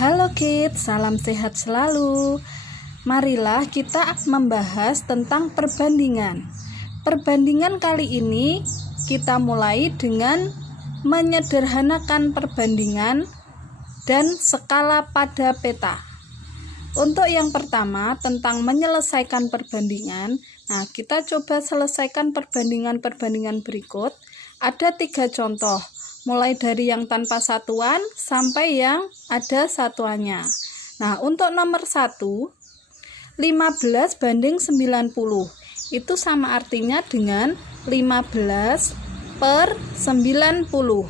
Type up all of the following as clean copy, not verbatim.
Halo kids, salam sehat selalu. Marilah kita membahas tentang perbandingan. Perbandingan kali ini kita mulai dengan menyederhanakan perbandingan dan skala pada peta. Untuk yang pertama tentang menyelesaikan perbandingan, kita coba selesaikan perbandingan-perbandingan berikut. Ada 3 contoh. Mulai dari yang tanpa satuan sampai yang ada satuannya. Untuk nomor 1, 15 banding 90. Itu sama artinya dengan 15 per 90.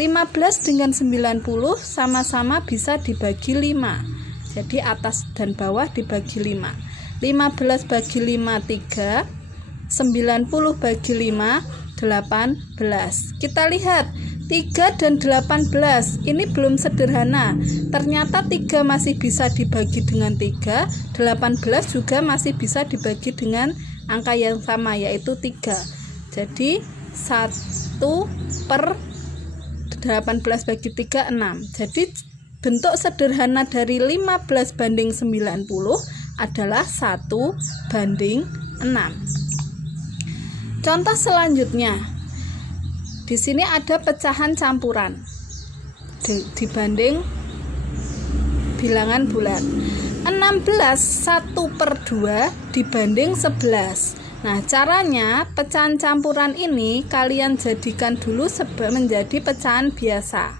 15 dengan 90 sama-sama bisa dibagi 5. Jadi atas dan bawah dibagi 5. 15 bagi 5, 3. 90 bagi 5, 18. Kita lihat 3 dan 18 ini belum sederhana. Ternyata 3 masih bisa dibagi dengan 3, 18 juga masih bisa dibagi dengan angka yang sama, yaitu 3. Jadi 1 per 18 bagi 3, 6. Jadi bentuk sederhana dari 15 banding 90 adalah 1 banding 6. Contoh selanjutnya, di sini ada pecahan campuran dibanding bilangan bulat. 16 1 per 2 dibanding 11. Caranya pecahan campuran ini kalian jadikan dulu menjadi pecahan biasa.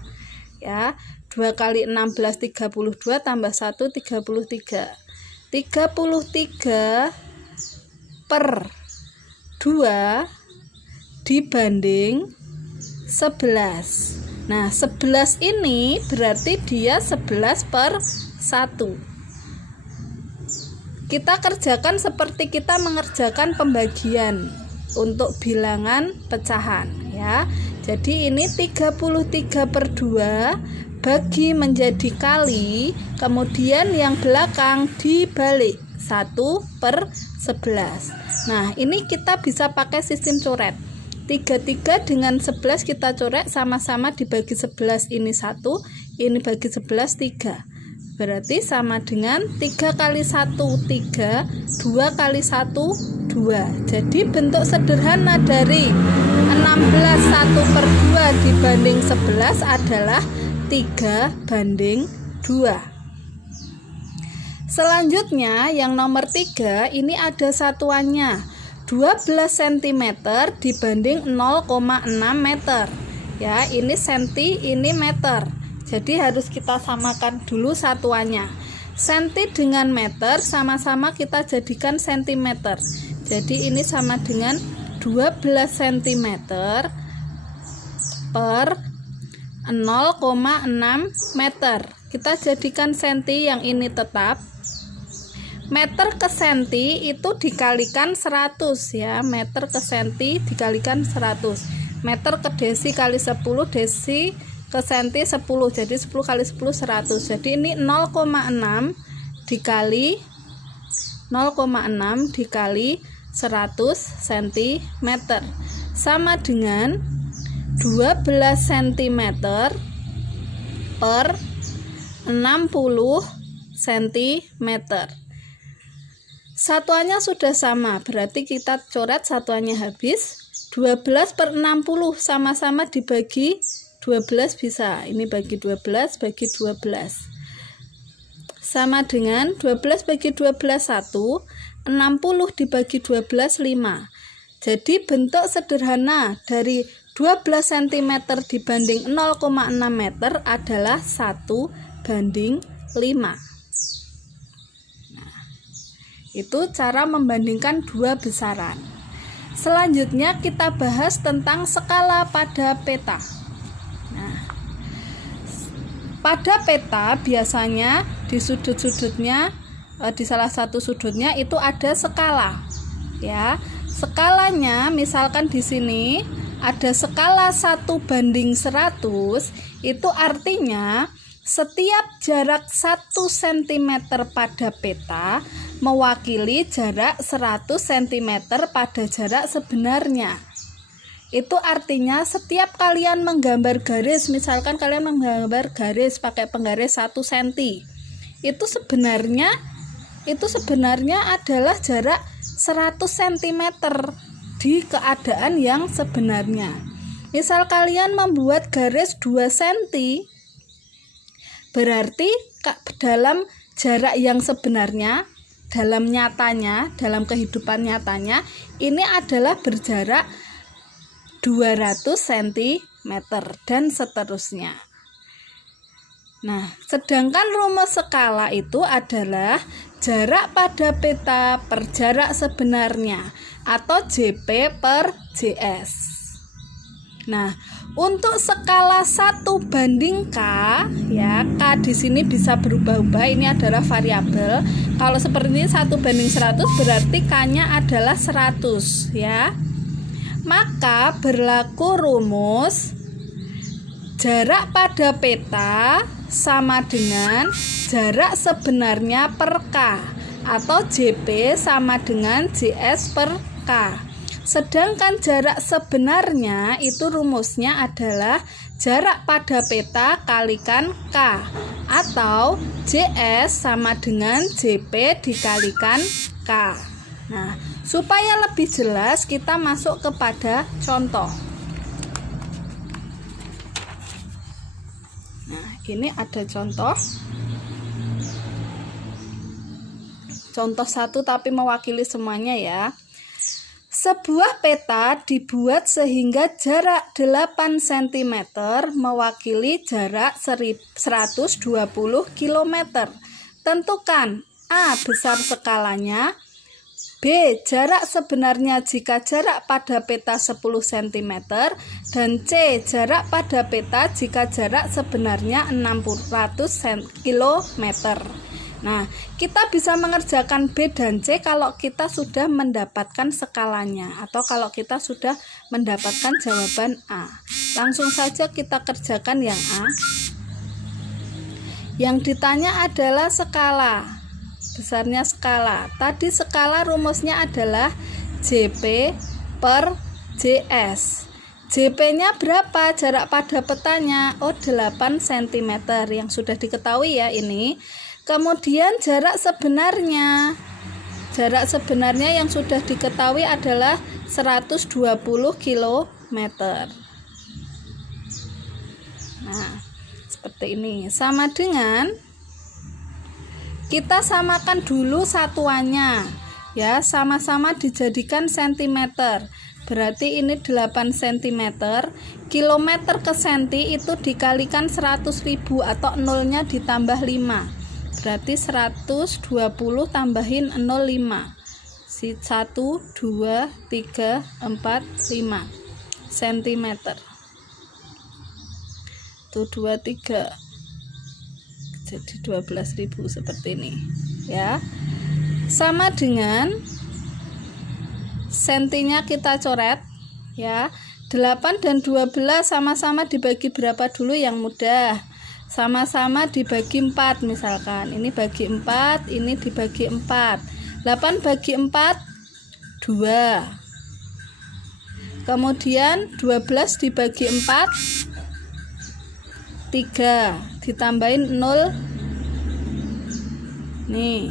2 kali 16 32 tambah 1 33. 33 per 2 dibanding 11. 11 ini berarti dia 11 per 1. Kita kerjakan seperti kita mengerjakan pembagian untuk bilangan pecahan, Jadi ini 33 per 2 bagi menjadi kali, kemudian yang belakang dibalik 1 per 11. Ini kita bisa pakai sistem coret. 33 dengan 11 kita coret, sama-sama dibagi 11, ini 1, ini bagi 11 3. Berarti sama dengan 3 kali 1 3, 2 kali 1 2. Jadi bentuk sederhana dari 16 1 per 2 dibanding 11 adalah 3 banding 2. Selanjutnya yang nomor 3 ini ada satuannya 12 cm dibanding 0,6 meter. Ini senti, ini meter. Jadi harus kita samakan dulu satuannya. Senti dengan meter sama-sama kita jadikan sentimeter. Jadi ini sama dengan 12 cm per 0,6 meter. Kita jadikan senti, yang ini tetap. Meter ke senti itu dikalikan 100, meter ke senti dikalikan 100. Meter ke desi kali 10, desi ke senti 10. Jadi 10 kali 10 100. Jadi ini 0,6 dikali 100 cm sama dengan 12 cm per 60 cm. Satuannya sudah sama, berarti kita coret satuannya habis. 12 per 60 sama-sama dibagi 12 bisa. Ini bagi 12 bagi 12. Sama dengan 12 bagi 12 1, 60 dibagi 12 5. Jadi bentuk sederhana dari 12 cm dibanding 0,6 meter adalah 1 banding 5. Itu cara membandingkan dua besaran. Selanjutnya kita bahas tentang skala pada peta. Pada peta biasanya di sudut-sudutnya, di salah satu sudutnya itu ada skala. Skalanya misalkan di sini ada skala 1 banding 100, itu artinya setiap jarak 1 cm pada peta mewakili jarak 100 cm pada jarak sebenarnya. Itu artinya setiap kalian menggambar garis, misalkan kalian menggambar garis pakai penggaris 1 cm, itu sebenarnya adalah jarak 100 cm di keadaan yang sebenarnya. Misal kalian membuat garis 2 cm, berarti dalam jarak yang sebenarnya, dalam nyatanya, dalam kehidupan nyatanya, ini adalah berjarak 200 cm dan seterusnya. Nah, sedangkan rumus skala itu adalah jarak pada peta per jarak sebenarnya atau JP per JS. Nah, untuk skala 1 banding K, ya, K di sini bisa berubah-ubah, ini adalah variabel. Kalau seperti ini 1 banding 100 berarti K-nya adalah 100, ya. Maka berlaku rumus jarak pada peta sama dengan jarak sebenarnya per K atau JP sama dengan JS per K. Sedangkan jarak sebenarnya itu rumusnya adalah jarak pada peta kalikan K atau JS sama dengan JP dikalikan K. Nah, supaya lebih jelas kita masuk kepada contoh. Nah, ini ada contoh. Contoh 1 tapi mewakili semuanya ya. Sebuah peta dibuat sehingga jarak 8 cm mewakili jarak 120 km. Tentukan A besar skalanya, B jarak sebenarnya jika jarak pada peta 10 cm, dan C jarak pada peta jika jarak sebenarnya 600 km. Nah, kita bisa mengerjakan B dan C kalau kita sudah mendapatkan skalanya atau kalau kita sudah mendapatkan jawaban A. Langsung saja kita kerjakan yang A. Yang ditanya adalah skala, besarnya skala. Tadi skala rumusnya adalah JP per JS. JP-nya berapa? Jarak pada petanya, 8 cm yang sudah diketahui ya ini. Kemudian jarak sebenarnya yang sudah diketahui adalah 120 km. Nah, seperti ini. Sama dengan kita samakan dulu satuannya. Ya, sama-sama dijadikan cm. Berarti ini 8 cm. Kilometer ke senti itu dikalikan 100.000 atau nolnya ditambah 5. Berarti 120 tambahin 05. 1, 2, 3, 4, 5 cm. Itu 2, 3. Jadi 12.000 seperti ini. Ya. Sama dengan sentinya kita coret. Ya. 8 dan 12 sama-sama dibagi berapa dulu yang mudah? Sama-sama dibagi 4 misalkan. Ini bagi 4, ini dibagi 4. 8 bagi 4 2. Kemudian 12 dibagi 4 3. Ditambahin 0. Nih.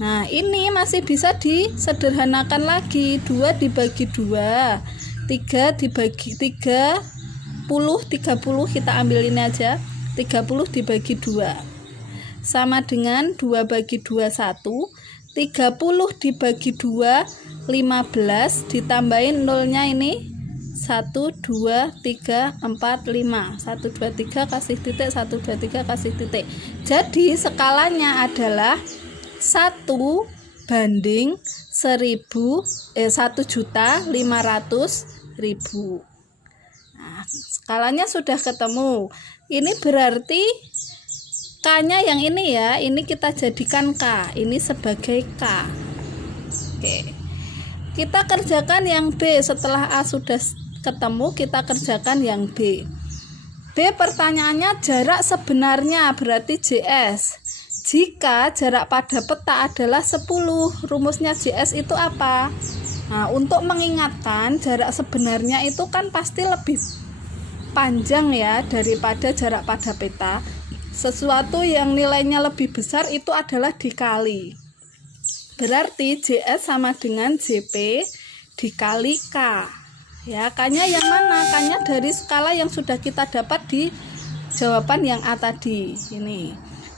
Nah, ini masih bisa disederhanakan lagi. 2 dibagi 2. 3 dibagi 30 kita ambil ini aja. 30 dibagi 2 sama dengan 2 bagi 2 1. 30 dibagi 2 15 ditambahin nolnya ini 1 2 3 4 5. 1 2 3 kasih titik, 1 2 3 kasih titik. Jadi skalanya adalah 1 banding 1.500.000. Nah, skalanya sudah ketemu. Ini berarti K-nya yang ini ya, ini kita jadikan K, ini sebagai K. Oke. Kita kerjakan yang B. Setelah A sudah ketemu, kita kerjakan yang B. B pertanyaannya jarak sebenarnya berarti JS. Jika jarak pada peta adalah 10, rumusnya JS itu apa? Nah, untuk mengingatkan jarak sebenarnya itu kan pasti lebih panjang ya daripada jarak pada peta. Sesuatu yang nilainya lebih besar itu adalah dikali. Berarti JS sama dengan JP dikali K. Ya, K-nya yang mana? K-nya dari skala yang sudah kita dapat di jawaban yang A tadi. Ini.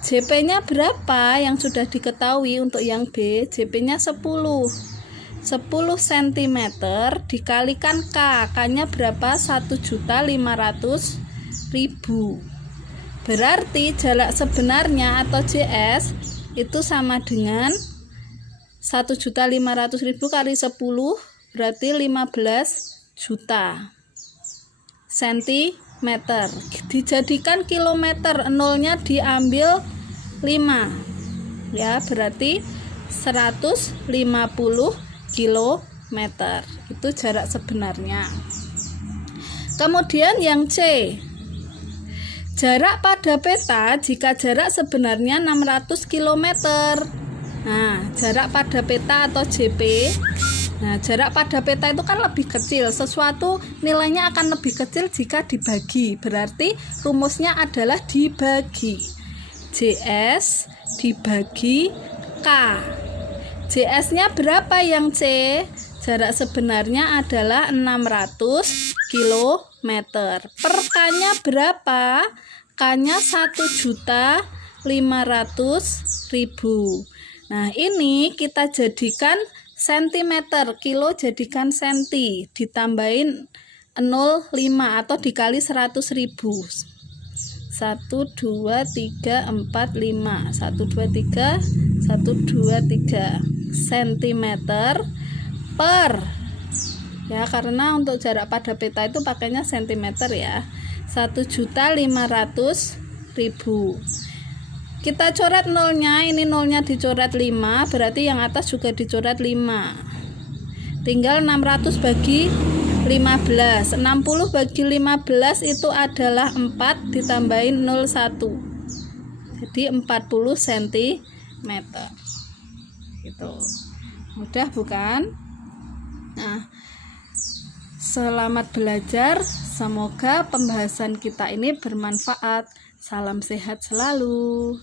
JP-nya berapa yang sudah diketahui untuk yang B? JP-nya 10 cm dikalikan K. K-nya berapa? 1.500.000. Berarti jarak sebenarnya atau JS itu sama dengan 1.500.000 kali 10 berarti 15 juta sentimeter. Dijadikan kilometer, nolnya diambil 5 ya, berarti 150 kilometer. Itu jarak sebenarnya. Kemudian yang C, jarak pada peta jika jarak sebenarnya 600 km. Nah, jarak pada peta atau JP. Nah, jarak pada peta itu kan lebih kecil. Sesuatu nilainya akan lebih kecil jika dibagi. Berarti rumusnya adalah dibagi. JS dibagi K. JS-nya berapa yang C? Jarak sebenarnya adalah 600 km. Per K-nya berapa? K-nya 1.500.000. Nah, ini kita jadikan sentimeter, kilo jadikan senti, ditambahin 0,5 atau dikali 100.000. 1, 2, 3, 4, 5. 1, 2, 3, 1, 2, 3 sentimeter per, ya, karena untuk jarak pada peta itu pakainya sentimeter ya. 1.500.000. Kita coret nolnya, ini nolnya dicoret 5, berarti yang atas juga dicoret 5. Tinggal 600 bagi 15. 60 bagi 15 itu adalah 4 ditambahin 01. Jadi 40 cm. Gitu. Mudah bukan? Nah, selamat belajar. Semoga pembahasan kita ini bermanfaat. Salam sehat selalu.